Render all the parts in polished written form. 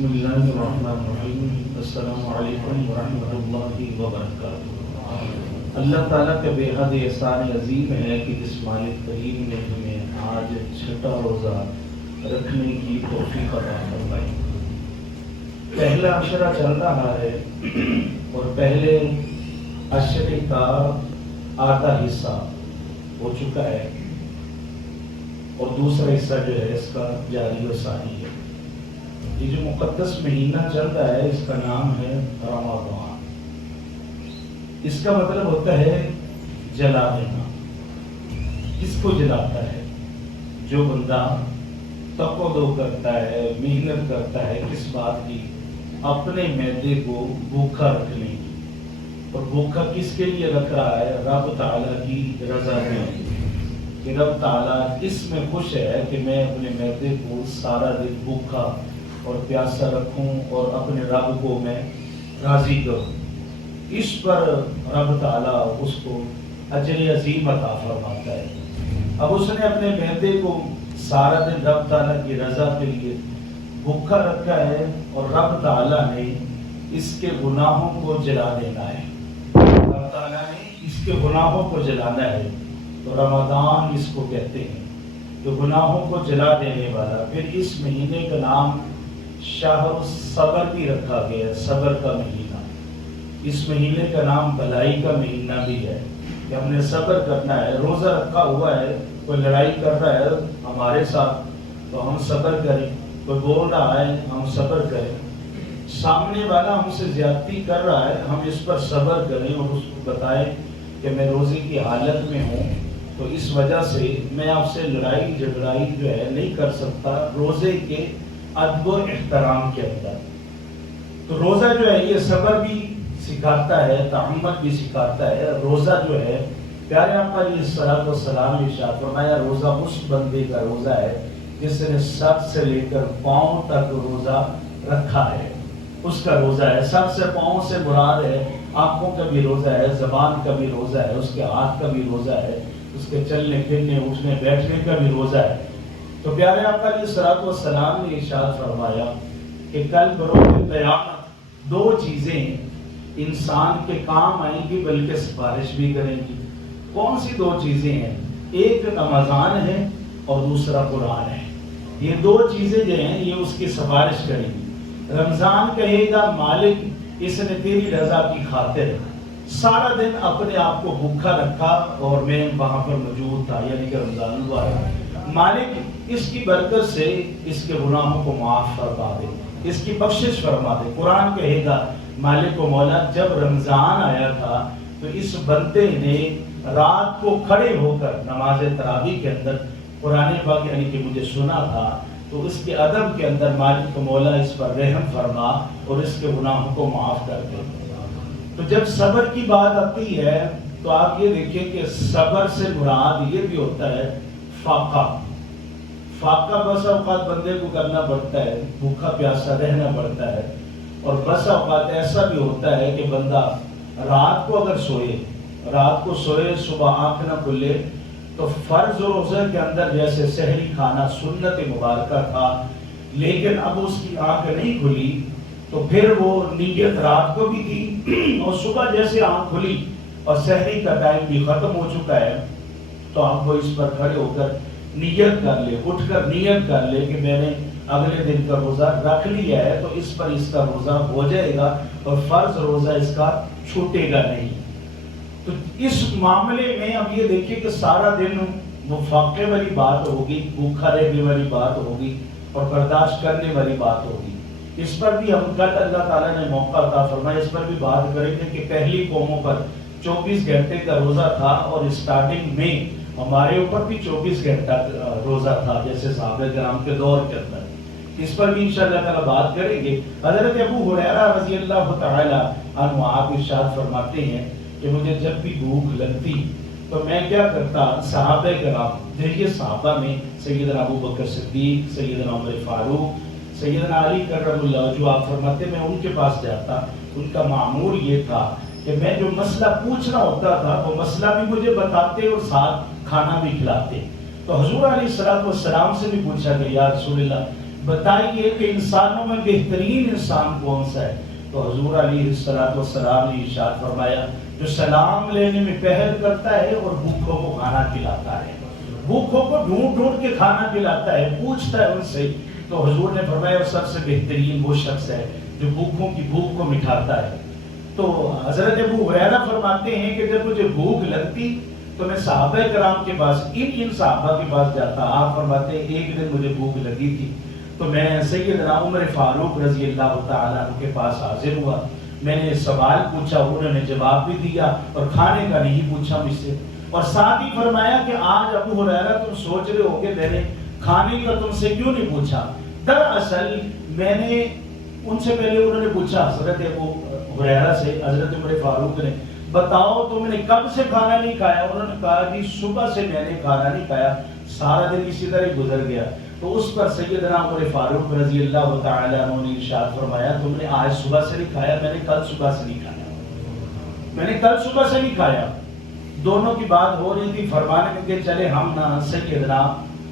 بسم اللہ الرحمن الرحیم۔ السلام علیکم ورحمۃ اللہ وبرکاتہ۔ اللہ تعالیٰ کا بے حد احسان عظیم ہے کہ جس مالک کریم نے ہمیں آج چھٹا روزہ رکھنے کی توفیق عطا فرمائی۔ پہلا عشرہ چل رہا ہے اور پہلے عشرے کا آدھا حصہ ہو چکا ہے اور دوسرا حصہ جو ہے اس کا جاری و ساری ہے۔ یہ جو مقدس مہینہ چل رہا ہے اس کا نام ہے رمضان۔ اس کا مطلب ہوتا ہے جلا دینا۔ کس کو جلاتا ہے؟ جو بندہ تقوی کرتا ہے، محنت کرتا ہے، کس بات کی؟ اپنے معدے کو بھوکا رکھنے کی۔ اور بھوکا کس کے لیے رکھ رہا ہے؟ رب تعالیٰ کی رضا کے لیے، کہ رب تعالیٰ اس میں خوش ہے کہ میں اپنے معدے کو سارا دن بھوکا اور پیاسا رکھوں اور اپنے رب کو میں راضی کروں۔ اس پر رب تعالیٰ اس کو اجر عظیم عطا فرماتا ہے۔ اب اس نے اپنے معدے کو سارا دن رب تعالیٰ کی رضا کے لیے بھوکا رکھا ہے اور رب تعالیٰ نے اس کے گناہوں کو جلا دینا ہے۔ رب تعالیٰ نے اس کے گناہوں کو جلانا ہے، تو رمضان اس کو کہتے ہیں، جو گناہوں کو جلا دینے والا۔ پھر اس مہینے کا نام شہر صبر بھی رکھا گیا ہے، صبر کا مہینہ۔ اس مہینے کا نام بھلائی کا مہینہ بھی ہے کہ ہم نے صبر کرنا ہے۔ روزہ رکھا ہوا ہے، کوئی لڑائی کر رہا ہے ہمارے ساتھ تو ہم صبر کریں، کوئی بول رہا ہے ہم صبر کریں، سامنے والا ہم سے زیادتی کر رہا ہے ہم اس پر صبر کریں اور اس کو بتائیں کہ میں روزے کی حالت میں ہوں، تو اس وجہ سے میں آپ سے لڑائی جھگڑائی جو ہے نہیں کر سکتا روزے کے ادب و احترام کے اندر۔ تو روزہ جو ہے یہ صبر بھی سکھاتا ہے، تحمل بھی سکھاتا ہے۔ روزہ جو ہے پیارے آقا علیہ الصلوۃ والسلام نے ارشاد فرمایا، روزہ اس بندے کا روزہ ہے جس نے سر سے لے کر پاؤں تک روزہ رکھا ہے، اس کا روزہ ہے۔ سر سے پاؤں سے مراد ہے آنکھوں کا بھی روزہ ہے، زبان کا بھی روزہ ہے، اس کے ہاتھ کا بھی روزہ ہے، اس کے چلنے پھرنے اٹھنے بیٹھنے کا بھی روزہ ہے۔ تو پیارے آقا علیہ الصلوۃ والسلام نے ارشاد فرمایا کہ کل بروز قیامت دو چیزیں انسان کے کام آئیں گی بلکہ سفارش بھی کریں گی۔ کون سی دو چیزیں ہیں؟ ایک رمضان ہے اور دوسرا قرآن ہے۔ یہ دو چیزیں جو ہیں یہ اس کی سفارش کریں گی۔ رمضان کہے گا مالک اس نے تیری رضا کی خاطر سارا دن اپنے آپ کو بھوکا رکھا اور میں وہاں پر موجود تھا، یعنی کہ رمضان ہوا ہے۔ مالک اس کی برکت سے اس کے گناہوں کو معاف فرما دے، اس کی بخشش فرما دے۔ قرآن کہے گا مالک و مولا جب رمضان آیا تھا تو اس بندے نے رات کو کھڑے ہو کر نماز تراویح کے اندر قرآن پاک یعنی کہ مجھے سنا تھا، تو اس کے ادب کے اندر مالک و مولا اس پر رحم فرما اور اس کے گناہوں کو معاف کر دے۔ تو جب صبر کی بات آتی ہے تو آپ یہ دیکھیں کہ صبر سے مراد یہ بھی ہوتا ہے فاقہ۔ فاقہ بس اوقات بندے کو کرنا پڑتا ہے، بھوکا پیاسا رہنا پڑتا ہے، اور بس اوقات ایسا بھی ہوتا ہے کہ بندہ رات کو اگر سوئے صبح آنکھ نہ کھلے تو فرض روزہ کے اندر جیسے سحری کھانا سنت مبارکہ تھا، لیکن اب اس کی آنکھ نہیں کھلی تو پھر وہ نیت رات کو بھی تھی اور صبح جیسے آنکھ کھلی اور سحری کا ٹائم بھی ختم ہو چکا ہے، تو اب وہ اس پر کھڑے ہو کر نیت کر لے، اٹھ کر نیت کر لے کہ میں نے اگلے دن کا روزہ رکھ لیا ہے تو اس پر اس کا روزہ ہو جائے گا اور فرض روزہ اس کا چھوٹے گا نہیں۔ تو اس معاملے میں اب یہ دیکھیں کہ سارا دن وہ فاقے والی بات ہوگی، بھوکا رہنے والی بات ہوگی اور برداشت کرنے والی بات ہوگی۔ اس پر بھی ہم کل اللہ تعالیٰ نے موقع عطا فرمایا، اس پر بھی بات کریں گے کہ پہلی قوموں پر 24 گھنٹے کا روزہ تھا اور اسٹارٹنگ میں ہمارے اوپر بھی 24 گھنٹہ روزہ تھا جیسے صحابہ کرام کے دور کے اندر۔ اس پر بھی انشاءاللہ تعالیٰ بات کریں گے۔ حضرت ابو ہریرہ رضی اللہ تعالی عنہ آپ ارشاد فرماتے ہیں کہ مجھے جب بھی بھوک لگتی تو میں کیا کرتا، صحابہ کرام دیکھیے صحابہ میں سیدنا ابو بکر صدیق، سیدنا عمر فاروق، سیدنا علی کرم اللہ جو آپ فرماتے میں ان کے پاس جاتا۔ ان کا معمول یہ تھا کہ میں جو مسئلہ پوچھنا ہوتا تھا وہ مسئلہ بھی مجھے بتاتے اور ساتھ کھانا بھی کھلاتے۔ تو حضور علیہ الصلوۃ والسلام سے بھی پوچھا کہ یا رسول اللہ بتائیے کہ انسانوں میں بہترین انسان کون سا ہے؟ تو حضور علیہ السلام نے ارشاد فرمایا جو سلام لینے میں پہل کرتا ہے اور بھوکھوں کو کھانا کھلاتا ہے، بھوکھوں کو ڈھونڈ ڈھونڈ کے کھانا کھلاتا ہے، پوچھتا ہے ان سے۔ تو حضور نے فرمایا سب سے بہترین وہ شخص ہے جو بھوکھوں کی بھوک کو مٹھاتا ہے۔ تو حضرت ابو ہریرہ فرماتے ہیں کہ جب مجھے بھوک لگتی تو میں صحابہ کرام کے پاس ان صحابہ کے پاس جاتا۔ آپ فرماتے ہیں ایک دن مجھے بھوک لگی تھی تو میں سیدنا عمر فاروق رضی اللہ تعالیٰ عنہ کے پاس حاضر ہوا، میں نے سوال پوچھا، انہوں نے جواب بھی دیا اور کھانے کا نہیں پوچھا مجھ سے، اور ساتھ ہی فرمایا کہ آج ابو ہریرہ تم سوچ رہے ہو کہ میں نے کھانے کا تم سے کیوں نہیں پوچھا؟ دراصل میں نے ان سے پہلے انہوں نے پوچھا حضرت ابو ہریرہ سے، حضرت عمر فاروق نے، بتاؤ تم نے کب سے کھانا نہیں کھایا؟ انہوں نے کہا کہ صبح سے میں نے کھانا نہیں کھایا، سارا دن اسی طرح گزر گیا۔ تو اس پر سیدنا عمر فاروق رضی اللہ تعالی عنہ نے ارشاد فرمایا تم نے آج صبح سے نہیں کھایا، میں نے کل صبح سے نہیں کھایا، میں نے کل صبح سے نہیں کھایا۔ دونوں کی بات ہو رہی تھی، فرمانے لگے چلے ہم نہ سیدنا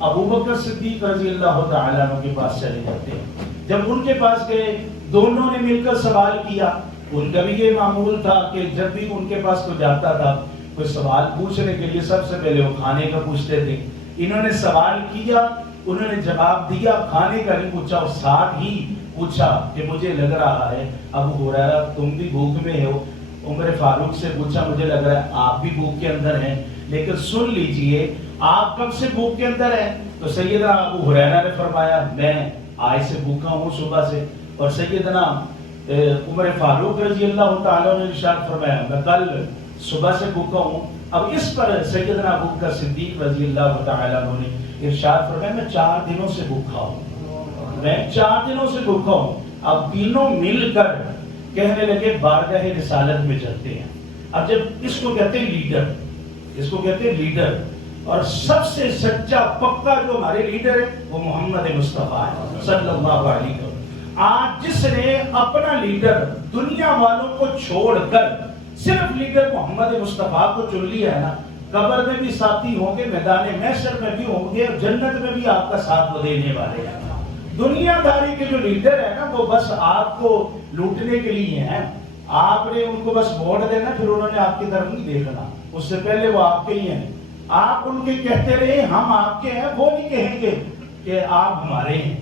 ابو بکر صدیق رضی اللہ تعالی عنہ کے پاس چلے جاتے ہیں۔ جب ان کے پاس گئے دونوں نے مل کر سوال کیا، ان کا بھی یہ معمول تھا کہ جب بھی ان کے پاس کوئی جاتا تھا کوئی سوال پوچھنے کے لیے سب سے پہلے وہ کھانے کا پوچھتے تھے۔ انہوں نے سوال کیا، انہوں نے جواب دیا، کھانے کا نہیں پوچھا، اور ساتھ ہی پوچھا کہ مجھے لگ رہا ہے ابو ہریرہ تم بھی بھوک میں ہو۔ عمر فاروق سے پوچھا مجھے لگ رہا ہے آپ بھی بھوک کے اندر ہیں، لیکن سن لیجئے آپ کب سے بھوک کے اندر ہیں؟ تو سیدنا ابو ہریرہ نے فرمایا میں آج سے بھوکا ہوں صبح سے، اور سیدنا عمر فاروق رضی اللہ تعالیٰ نے ارشاد فرمایا میں کل صبح سے بھوکا ہوں۔ اب اس پر سیدنا ابو بکر صدیق رضی اللہ تعالیٰ نے ارشاد فرمایا میں 4 دنوں سے بھوکا ہوں، میں 4 دنوں سے بھوکا ہوں۔ اب تینوں مل کر کہنے لگے بارگاہ رسالت میں چلتے ہیں۔ اب جب اس کو کہتے ہیں لیڈر، اس کو کہتے ہیں لیڈر، اور سب سے سچا پکا جو ہمارے لیڈر ہے وہ محمد مصطفیٰ ہے صلی اللہ علیہ وسلم۔ آج جس نے اپنا لیڈر دنیا والوں کو چھوڑ کر صرف لیڈر محمد مصطفیٰ کو چن لیا ہے نا، قبر میں بھی ساتھی ہوں گے، میدان محشر میں بھی ہوں گے، جنت میں بھی آپ کا ساتھ وہ دینے والے ہیں۔ دنیا داری کے جو لیڈر ہے نا وہ بس آپ کو لوٹنے کے لیے ہیں، آپ نے ان کو بس ووٹ دینا، پھر انہوں نے آپ کی طرف نہیں دیکھنا، اس سے پہلے وہ آپ کے ہی ہیں۔ آپ ان کے کہتے رہے ہم آپ کے ہیں، وہ نہیں کہیں گے کہ آپ ہمارے ہیں،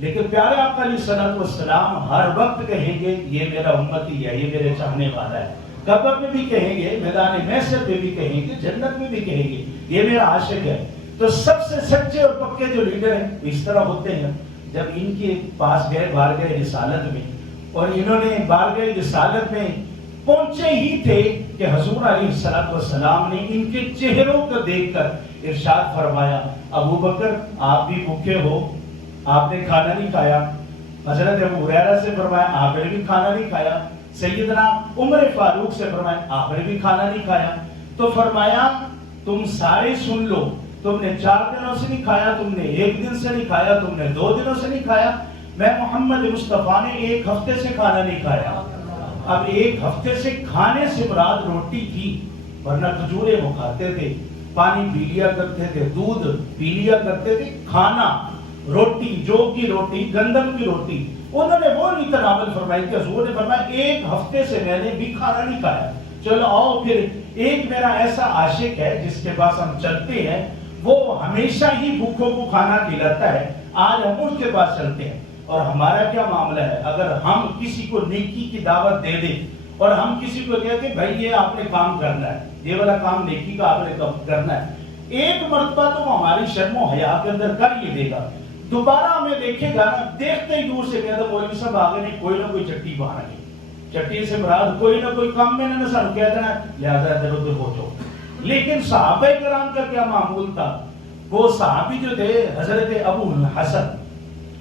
لیکن پیارے آقا علیہ الصلوۃ والسلام ہر وقت کہیں گے یہ میرا امتی ہے، یہ میرے چاہنے والا ہے۔ قبر میں بھی کہیں گے، میدان محشر میں بھی کہیں گے، جنت میں بھی کہیں گے یہ میرا عاشق ہے۔ تو سب سے سچے اور پکے جو لیڈر ہیں اس طرح ہوتے ہیں۔ جب ان کے پاس گئے بارگاہ رسالت میں، اور انہوں نے بارگاہ رسالت میں پہنچے ہی تھے کہ حضور علیہ الصلوۃ والسلام نے ان کے چہروں کو دیکھ کر ارشاد فرمایا ابو بکر آپ بھی بھوکے ہو، آپ نے کھانا نہیں کھایا۔ حضرت ابو ہریرہ سے فرمایا آپ نے بھی کھانا نہیں کھایا۔ سیدنا عمر فاروق سے فرمایا آپ نے بھی کھانا نہیں کھایا۔ تو فرمایا تم سارے سن لو، تم نے 4 دنوں سے نہیں کھایا، تم نے 1 دن سے نہیں کھایا، تم نے 2 دنوں سے نہیں کھایا، میں محمد مصطفیٰ نے 1 ہفتے سے کھانا نہیں کھایا۔ اب 1 ہفتے سے کھانے سے مراد روٹی تھی، ورنہ کھجورے وہ کھاتے تھے، پانی پی لیا کرتے تھے، دودھ پی لیا کرتے تھے، کھانا روٹی جو کی روٹی، گندم کی روٹی انہوں نے وہ نہیں تناول فرمائی کہ حضور نے فرمایا 1 ہفتے سے میں نے بھی کھانا نہیں کھایا۔ چلو آؤ پھر ایک میرا ایسا عاشق ہے جس کے پاس ہم چلتے ہیں، وہ ہمیشہ ہی بھوکوں کو کھانا کھلاتا ہے، آج ہم اس کے پاس چلتے ہیں۔ اور ہمارا کیا معاملہ ہے، اگر ہم کسی کو نیکی کی دعوت دے دیں اور ہم کسی کو کہتے ہیں بھائی یہ آپ نے کام کرنا ہے، یہ والا کام نیکی کا آپ نے کرنا ہے، 1 مرتبہ تو وہ ہماری شرم و حیا کے اندر کر ہی دے گا، دوبارہ ہمیں دیکھے گا نا، دیکھتے ہی دور سے کہتا مولوی صاحب آگے نہیں کوئی نہ کوئی چٹی باہر آئی، چٹی سے مراد کوئی نہ کوئی کام میں نے سن کہہ دینا لہذا ادھر ادھر ہو جاؤ۔ لیکن صحابہ کرام کا کیا معمول تھا، وہ صحابی جو تھے حضرت ابو حسن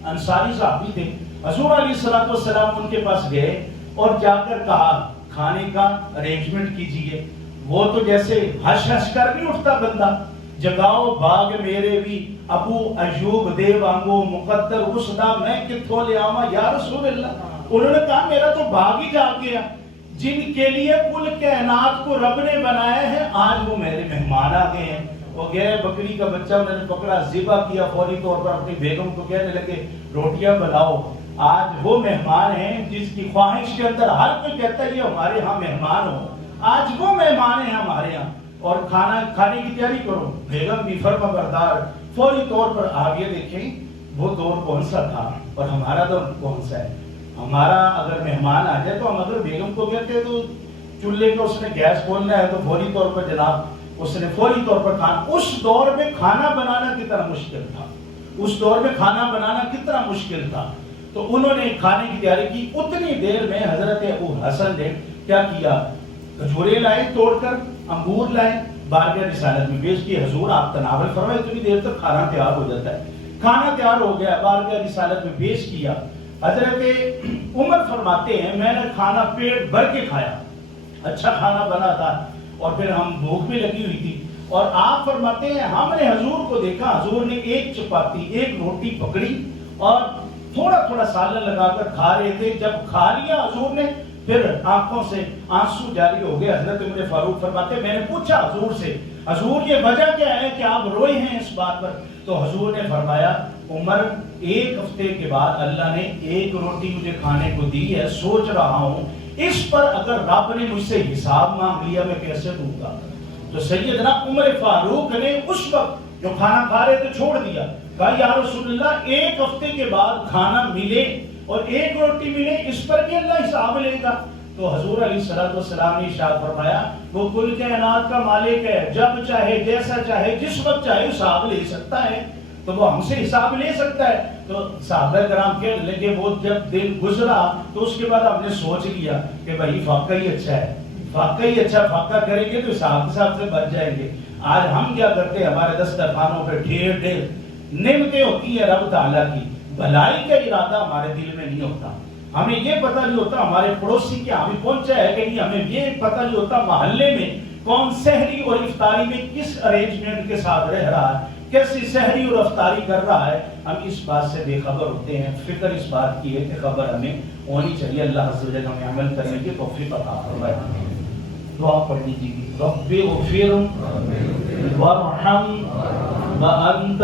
انصاری صحابی تھے، حضور علیہ الصلوۃ والسلام ان کے پاس گئے اور جا کر کہا کھانے کا ارینجمنٹ کیجئے۔ وہ تو جیسے ہش ہش کر نہیں اٹھتا بندہ، جگاؤ باغ میرے بھی ابو ایوب دے وانگو مقدر اسدا میں کتھوں لے آواں یا رسول اللہ۔ انہوں نے کہا میرا تو باغ ہی جا گیا، جن کے لیے کل کائنات کو رب نے بنایا ہے آج وہ میرے مہمان آ گئے ہیں، وہ گئے بکری کا بچہ انہوں نے پکڑا، ذبح کیا، فوری طور پر اپنی بیگم کو کہنے لگے روٹیاں بناؤ۔ آج وہ مہمان ہیں جس کی خواہش کے اندر ہر کوئی کہتا ہے یہ ہمارے ہاں مہمان ہو، آج وہ مہمان ہیں ہمارے یہاں اور کھانا کھانے کی تیاری کرو۔ بیگم بھی فرما بردار فوری طور پر آپ یہ دیکھیں وہ دور کون سا تھا اور ہمارا دور کون سا ہے۔ ہمارا اگر مہمان آ جائے تو ہم اگر بیگم کو کہتے ہیں تو چولہے کو اس نے گیس کھولنا ہے تو فوری طور پر جناب اس نے فوری طور پر کھانا، اس دور میں کھانا بنانا کتنا مشکل تھا، اس دور میں کھانا بنانا کتنا مشکل تھا۔ تو انہوں نے کھانے کی تیاری کی، اتنی دیر میں حضرت ابو حسن نے کیا کیا، کھجورے لائے توڑ کر، انگور لائے، بارگاہ رسالت میں پیش کی، حضور آپ تناول فرمائے، اتنی دیر تک کھانا تیار ہو جاتا ہے۔ کھانا تیار ہو گیا، بارگاہ رسالت میں پیش کیا۔ حضرت عمر فرماتے ہیں میں نے کھانا پیٹ بھر کے کھایا، اچھا کھانا بنا تھا اور پھر ہم بھوک بھی لگی ہوئی تھی، اور آپ فرماتے ہیں ہم نے حضور کو دیکھا، حضور نے ایک چپاتی ایک روٹی پکڑی اور تھوڑا تھوڑا سالن لگا کر کھا رہے تھے۔ جب کھا لیا حضور نے پھر آنکھوں سے آنسو جاری ہو گئے۔ حضرت عمر فاروق فرماتے ہیں میں نے پوچھا حضور سے، حضور یہ وجہ کیا ہے کہ آپ روئے ہیں اس بات پر؟ تو حضور نے فرمایا عمر ایک ہفتے کے بعد اللہ نے ایک روٹی مجھے کھانے کو دی ہے، سوچ رہا ہوں اس پر اگر رب نے مجھ سے حساب مانگ لیا میں کیسے دوں گا۔ تو سیدنا عمر فاروق نے اس وقت جو کھانا کھا رہے تھے چھوڑ دیا، کہا یا رسول اللہ ایک ہفتے کے بعد کھانا ملے اور ایک روٹی ملے اس پر بھی اللہ حساب لے گا۔ تو حضور علیہ السلام نے ارشاد فرمایا وہ کل کائنات کا مالک ہے، جب چاہے جیسا چاہے جس وقت چاہے حساب لے سکتا ہے، تو وہ ہم سے حساب لے سکتا ہے۔ تو صحابہ کرام کہنے لگے وہ جب دن گزرا تو اس کے بعد ہم نے سوچ لیا کہ بھائی فاقہ ہی اچھا ہے، فاقہ ہی اچھا، فاقہ کریں گے تو حساب سے بچ جائیں گے۔ آج ہم کیا کرتے ہیں، ہمارے دسترخوانوں پہ ڈھیر ڈھیر نعمتیں ہوتی ہیں رب تعالیٰ کی، بھلائی کا ارادہ ہمارے دل میں نہیں ہوتا، ہمیں یہ پتہ نہیں ہوتا ہمارے پڑوسی کے ہمیں پہنچا ہے کہ نہیں، ہمیں یہ پتہ نہیں ہوتا محلے میں کون سحری اور افطاری میں کس ارینجمنٹ کے ساتھ رہ رہا ہے، کیسی سحری اور افطاری کر رہا ہے، ہم اس بات سے بے خبر ہوتے ہیں۔ فکر اس بات کی ہے کہ خبر ہمیں ہونی چاہیے۔ اللہ عز و جل ہمیں عمل کرنے کی توفیق عطا فرمائے۔ دعا پڑھ لیجیے، رب اغفر وارحم وانت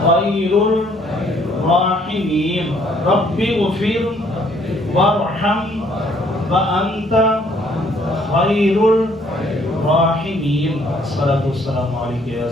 خیر الراحمین، رب اغفر وارحم وانت خیر الراحمین۔ الصلاۃ والسلام علیک یا